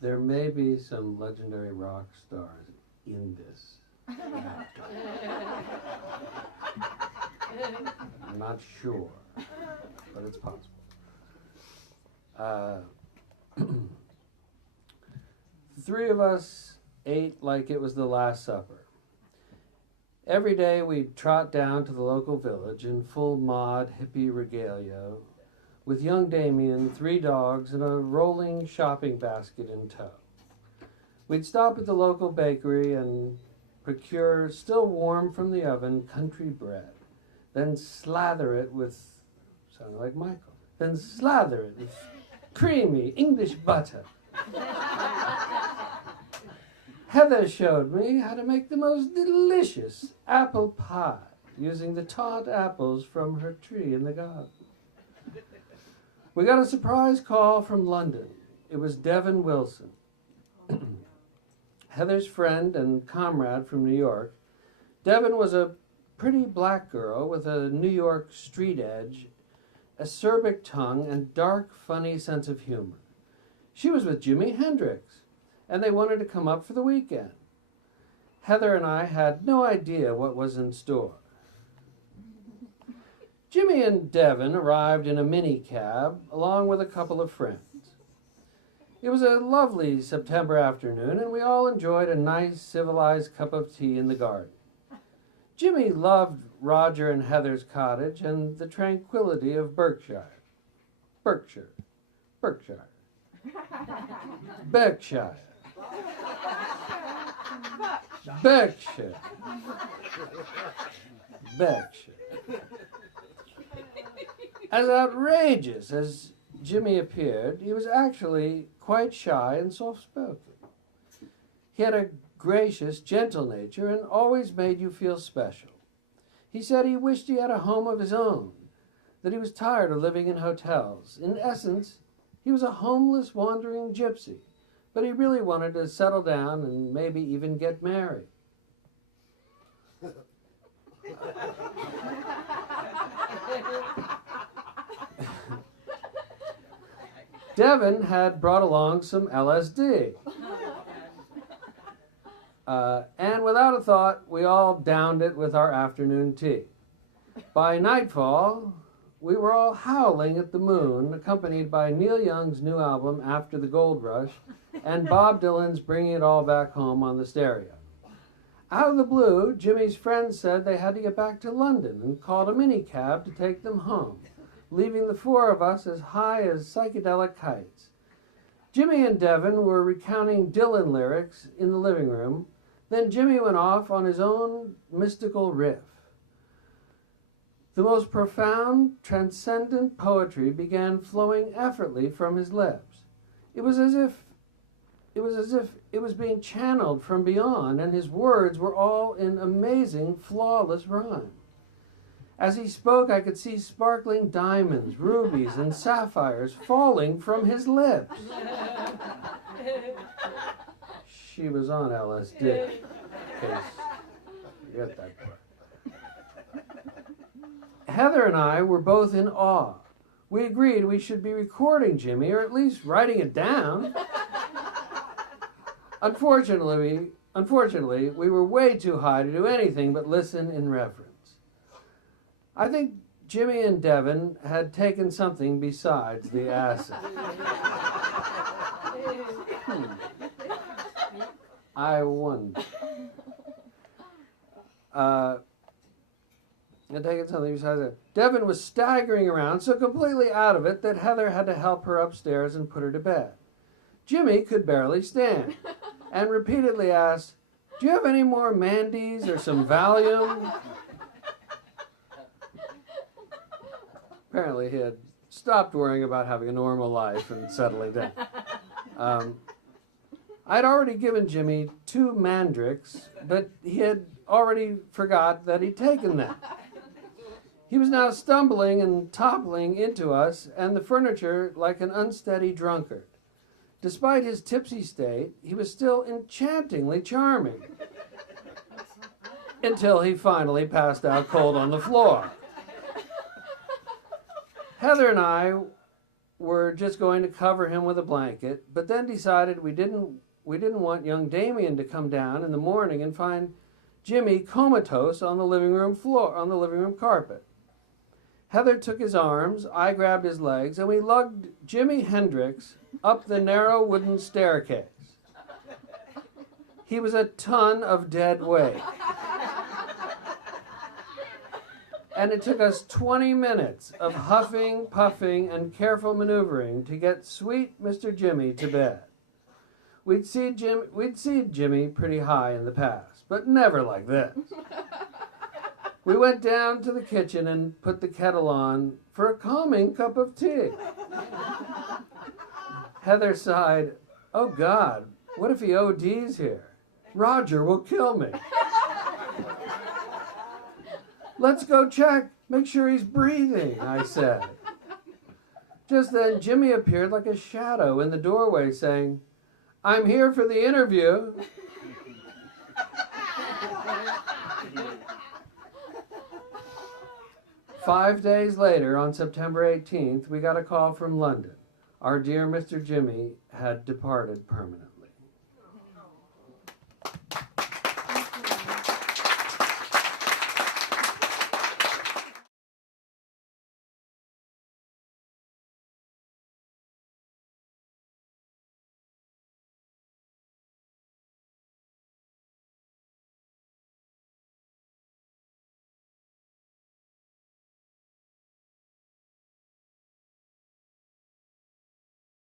There may be some legendary rock stars in this actor. I'm not sure, but it's possible. The three of us ate like it was the Last Supper. Every day we'd trot down to the local village in full mod hippie regalia, with young Damien, 3 dogs, and a rolling shopping basket in tow. We'd stop at the local bakery and procure, still warm from the oven, country bread, then slather it with, sounding like Michael, then slather it with creamy English butter. Heather showed me how to make the most delicious apple pie using the tart apples from her tree in the garden. We got a surprise call from London. It was Devin Wilson, Heather's friend and comrade from New York. Devin was a pretty black girl with a New York street edge, acerbic tongue, and dark, funny sense of humor. She was with Jimi Hendrix, and they wanted to come up for the weekend. Heather and I had no idea what was in store. Jimmy and Devin arrived in a minicab along with a couple of friends. It was a lovely September afternoon, and we all enjoyed a nice, civilized cup of tea in the garden. Jimmy loved Roger and Heather's cottage and the tranquility of Berkshire. Berkshire. Berkshire. As outrageous as Jimmy appeared, he was actually quite shy and soft-spoken. He had a gracious, gentle nature and always made you feel special. He said he wished he had a home of his own, that he was tired of living in hotels. In essence, he was a homeless, wandering gypsy, but he really wanted to settle down and maybe even get married. Devin had brought along some LSD. And without a thought, we all downed it with our afternoon tea. By nightfall, we were all howling at the moon, accompanied by Neil Young's new album, After the Gold Rush, and Bob Dylan's Bringing It All Back Home on the stereo. Out of the blue, Jimmy's friends said they had to get back to London and called a minicab to take them home, leaving the 4 of us as high as psychedelic kites. Jimmy and Devin were recounting Dylan lyrics in the living room. Then Jimmy went off on his own mystical riff. The most profound, transcendent poetry began flowing effortlessly from his lips. It was as if it was being channeled from beyond, and his words were all in amazing, flawless rhyme. As he spoke, I could see sparkling diamonds, rubies, and sapphires falling from his lips. She was on LSD. In case you get that part. Heather and I were both in awe. We agreed we should be recording Jimmy, or at least writing it down. Unfortunately, we were way too high to do anything but listen in reverence. I think Jimmy and Devin had taken something besides the acid. I wonder. Had taken something besides that. Devin was staggering around, so completely out of it that Heather had to help her upstairs and put her to bed. Jimmy could barely stand and repeatedly asked, "Do you have any more Mandy's or some Valium?" Apparently he had stopped worrying about having a normal life and settling down. I'd already given Jimmy 2 Mandrix, but he had already forgot that he'd taken them. He was now stumbling and toppling into us and the furniture like an unsteady drunkard. Despite his tipsy state, he was still enchantingly charming. Until he finally passed out cold on the floor. Heather and I were just going to cover him with a blanket, but then decided we didn't want young Damien to come down in the morning and find Jimmy comatose on the living room floor, on the living room carpet. Heather took his arms, I grabbed his legs, and we lugged Jimi Hendrix up the narrow wooden staircase. He was a ton of dead weight. And it took us 20 minutes of huffing, puffing, and careful maneuvering to get sweet Mr. Jimmy to bed. We'd seen Jimmy pretty high in the past, but never like this. We went down to the kitchen and put the kettle on for a calming cup of tea. Heather sighed, "Oh God, what if he ODs here? Roger will kill me." "Let's go check, make sure he's breathing," I said. Just then, Jimmy appeared like a shadow in the doorway saying, "I'm here for the interview." Five days later, on September 18th, we got a call from London. Our dear Mr. Jimmy had departed permanently.